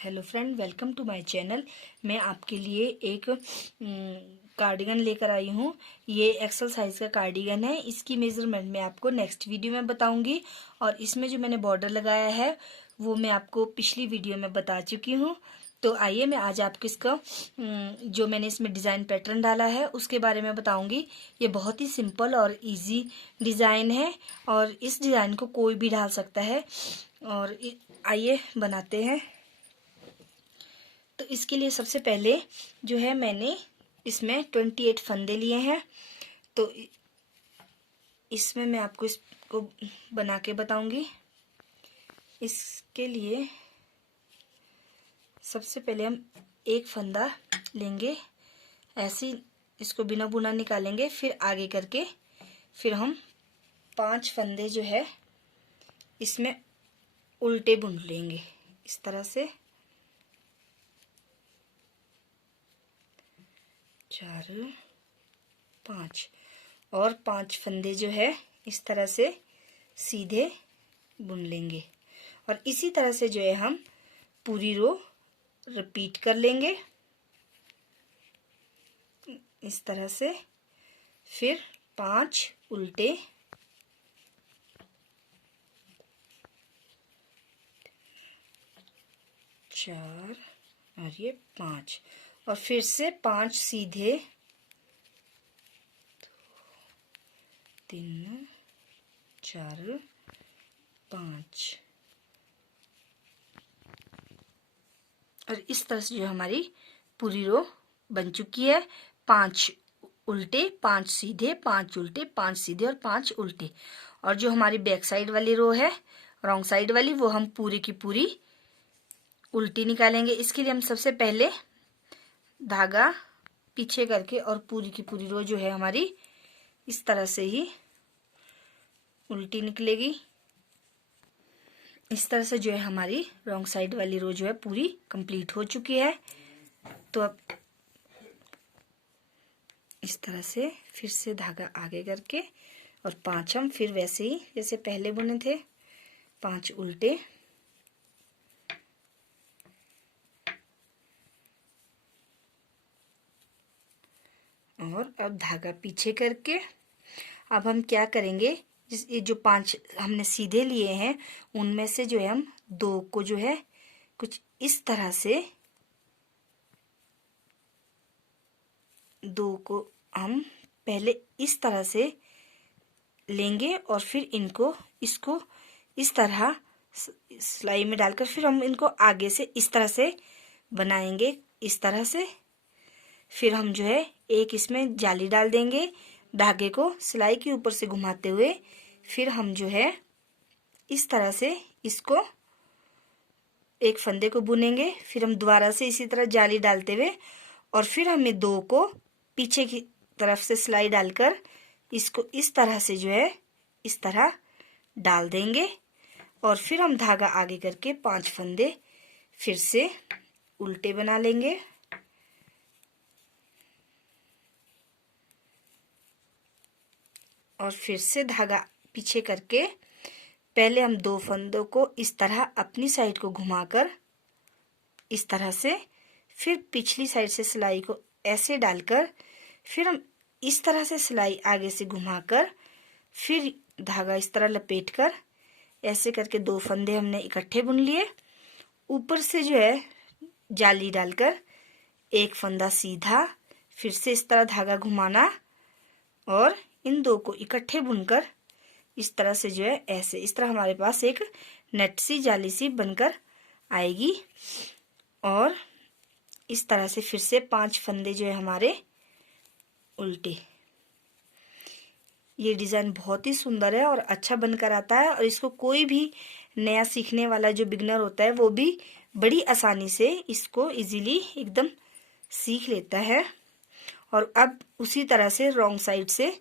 Hello friend, welcome to my channel. मैं आपके लिए एक कार्डिगन लेकर आई हूँ। ये एक्सल साइज का कार्डिगन है। इसकी मेजरमेंट मैं आपको नेक्स्ट वीडियो में बताऊंगी। और इसमें जो मैंने बॉर्डर लगाया है वो मैं आपको पिछली वीडियो में बता चुकी हूँ। तो आइए मैं आज आपको इसका जो मैंने इसमें डिज़ाइन पैटर्न डाला है उसके बारे में बताऊंगी। ये बहुत ही सिंपल और इजी डिज़ाइन है और इस डिज़ाइन को कोई भी डाल सकता है। और आइए बनाते हैं। तो इसके लिए सबसे पहले जो है मैंने इसमें 28 फंदे लिए हैं। तो इसमें मैं आपको इसको बना के बताऊंगी। इसके लिए सबसे पहले हम एक फंदा लेंगे, ऐसे इसको बिना बुना निकालेंगे। फिर आगे करके फिर हम 5 फंदे जो है इसमें उल्टे बुन लेंगे इस तरह से। 4 5 और 5 फंदे जो है इस तरह से सीधे बुन लेंगे। और इसी तरह से जो है हम पूरी रो रिपीट कर लेंगे इस तरह से। फिर 5 उल्टे, 4 और ये 5 और फिर से 5 सीधे, 3 4 5। और इस तरह से जो हमारी पूरी रो बन चुकी है। 5 उल्टे, 5 सीधे, 5 उल्टे, 5 सीधे और 5 उल्टे। और जो हमारी बैक साइड वाली रो है, रॉन्ग साइड वाली, वो हम पूरी की पूरी उल्टी निकालेंगे। इसके लिए हम सबसे पहले धागा पीछे करके और पूरी की पूरी रो जो है हमारी इस तरह से ही उल्टी निकलेगी। इस तरह से जो है हमारी रॉन्ग साइड वाली रो जो है पूरी कंप्लीट हो चुकी है। तो अब इस तरह से फिर से धागा आगे करके और 5 हम फिर वैसे ही जैसे पहले बुने थे, 5 उल्टे, और अब धागा पीछे करके अब हम क्या करेंगे, ये जो 5 हमने सीधे लिए हैं उनमें से जो है हम 2 को जो है कुछ इस तरह से, 2 को हम पहले इस तरह से लेंगे और फिर इसको इस तरह सिलाई में डालकर फिर हम इनको आगे से इस तरह से बनाएंगे इस तरह से। फिर हम जो है एक इसमें जाली डाल देंगे धागे को सिलाई के ऊपर से घुमाते हुए। फिर हम जो है इस तरह से इसको एक फंदे को बुनेंगे। फिर हम दोबारा से इसी तरह जाली डालते हुए और फिर हमें 2 को पीछे की तरफ से सिलाई डालकर इसको इस तरह से जो है इस तरह डाल देंगे। और फिर हम धागा आगे करके 5 फंदे फिर से उल्टे बना लेंगे। और फिर से धागा पीछे करके पहले हम 2 फंदों को इस तरह अपनी साइड को घुमाकर इस तरह से, फिर पिछली साइड से सिलाई को ऐसे डालकर फिर हम इस तरह से सिलाई आगे से घुमाकर फिर धागा इस तरह लपेटकर ऐसे करके 2 फंदे हमने इकट्ठे बुन लिए। ऊपर से जो है जाली डालकर एक फंदा सीधा, फिर से इस तरह धागा घुमाना और इन 2 को इकट्ठे बुनकर इस तरह से जो है ऐसे इस तरह हमारे पास एक नेट सी जाली सी बनकर आएगी। और इस तरह से फिर से 5 फंदे जो है हमारे उल्टे। ये डिज़ाइन बहुत ही सुंदर है और अच्छा बनकर आता है और इसको कोई भी नया सीखने वाला जो बिगनर होता है वो भी बड़ी आसानी से इसको इजीली एकदम सीख लेता है। और अब उसी तरह से रॉन्ग साइड से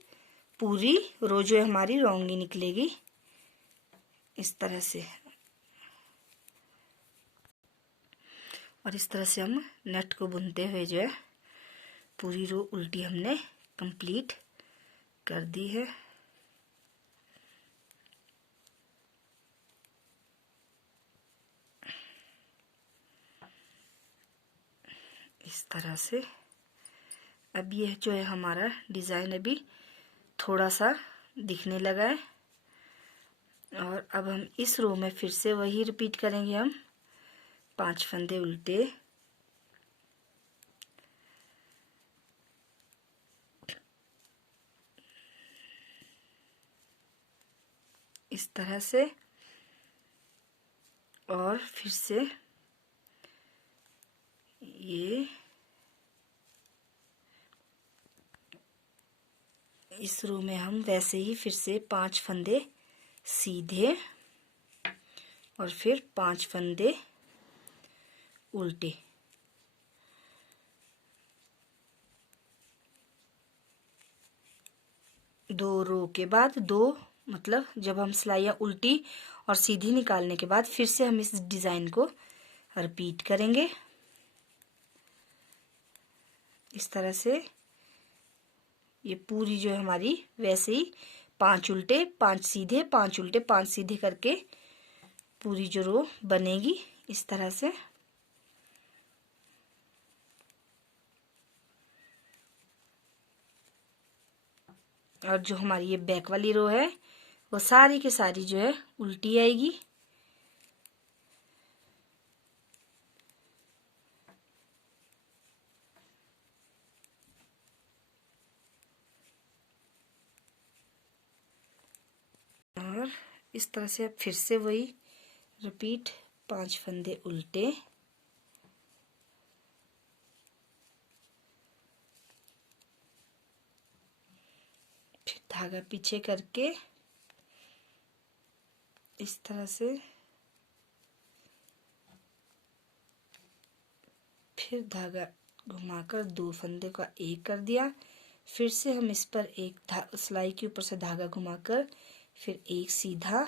पूरी रो जो है हमारी रॉन्ग ही निकलेगी इस तरह से। और इस तरह से हम नेट को बुनते हुए जो है पूरी रो उल्टी हमने कंप्लीट कर दी है। इस तरह से। अब ये जो है हमारा डिज़ाइन अभी थोड़ा सा दिखने लगा है। और अब हम इस रो में फिर से वही रिपीट करेंगे, हम 5 फंदे उल्टे, इस तरह से। और फिर से ये इस रो में हम वैसे ही फिर से 5 फंदे सीधे और फिर 5 फंदे उल्टे। दो रो के बाद दो, मतलब जब हम सिलाइयाँ उल्टी और सीधी निकालने के बाद फिर से हम इस डिज़ाइन को रिपीट करेंगे इस तरह से। ये पूरी जो है हमारी वैसे ही 5 उल्टे 5 सीधे, 5 उल्टे 5 सीधे करके पूरी जो रो बनेगी इस तरह से। और जो हमारी ये बैक वाली रो है वो सारी की सारी जो है उल्टी आएगी। और इस तरह से अब फिर से वही रिपीट, 5 फंदे उल्टे, फिर धागा पीछे करके इस तरह से, फिर धागा घुमाकर 2 फंदे का एक कर दिया। फिर से हम इस पर एक सिलाई के ऊपर से धागा घुमाकर फिर एक सीधा,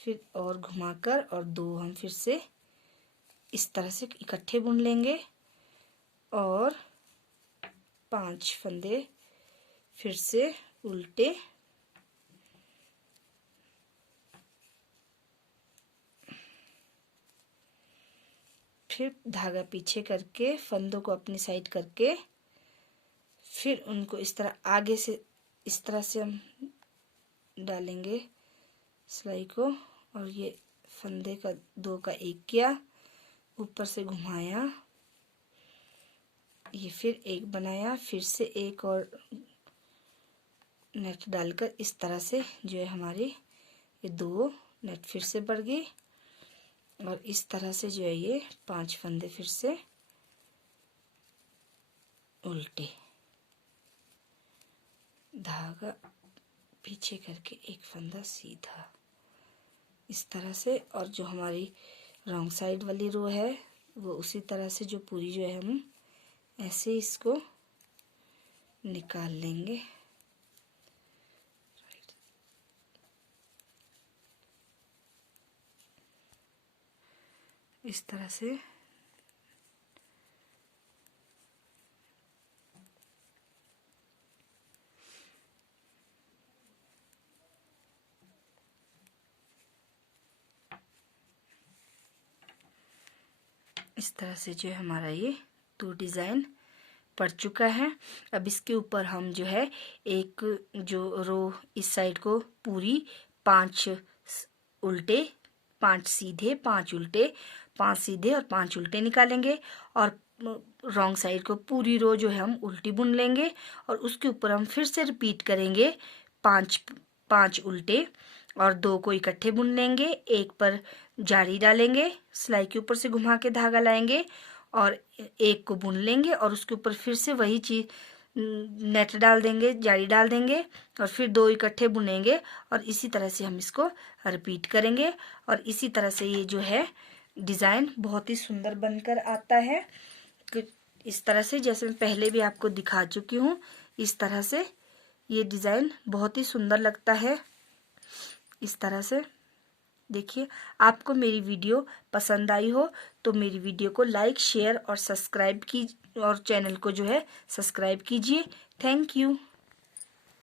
फिर और घुमाकर और 2 हम फिर से इस तरह से इकट्ठे बुन लेंगे। और 5 फंदे फिर से उल्टे, फिर धागा पीछे करके फंदों को अपनी साइड करके फिर उनको इस तरह आगे से इस तरह से हम डालेंगे सिलाई को। और ये फंदे का 2 का एक किया, ऊपर से घुमाया, ये फिर एक बनाया, फिर से एक और नेट डालकर इस तरह से जो है हमारी ये 2 नेट फिर से बढ़ गई। और इस तरह से जो है ये 5 फंदे फिर से उल्टे, धागा पीछे करके एक फंदा सीधा इस तरह से। और जो हमारी रॉन्ग साइड वाली रो है वो उसी तरह से जो पूरी जो है हम ऐसे इसको निकाल लेंगे। इस तरह से इस तरह से जो है हमारा ये 2 डिज़ाइन पड़ चुका है। अब इसके ऊपर हम जो है एक जो रो इस साइड को पूरी 5 उल्टे 5 सीधे 5 उल्टे 5 सीधे और 5 उल्टे निकालेंगे। और रॉन्ग साइड को पूरी रो जो है हम उल्टी बुन लेंगे। और उसके ऊपर हम फिर से रिपीट करेंगे 5 उल्टे और 2 को इकट्ठे बुन लेंगे, एक पर जारी डालेंगे, सिलाई के ऊपर से घुमा के धागा लाएंगे और एक को बुन लेंगे। और उसके ऊपर फिर से वही चीज़ नेट डाल देंगे, जारी डाल देंगे और फिर 2 इकट्ठे बुनेंगे। और इसी तरह से हम इसको रिपीट करेंगे। और इसी तरह से ये जो है डिज़ाइन बहुत ही सुंदर बनकर आता है। इस तरह से जैसे मैं पहले भी आपको दिखा चुकी हूँ, इस तरह से ये डिज़ाइन बहुत ही सुंदर लगता है। इस तरह से देखिए, आपको मेरी वीडियो पसंद आई हो तो मेरी वीडियो को लाइक, शेयर और सब्सक्राइब और चैनल को जो है सब्सक्राइब कीजिए। Thank you.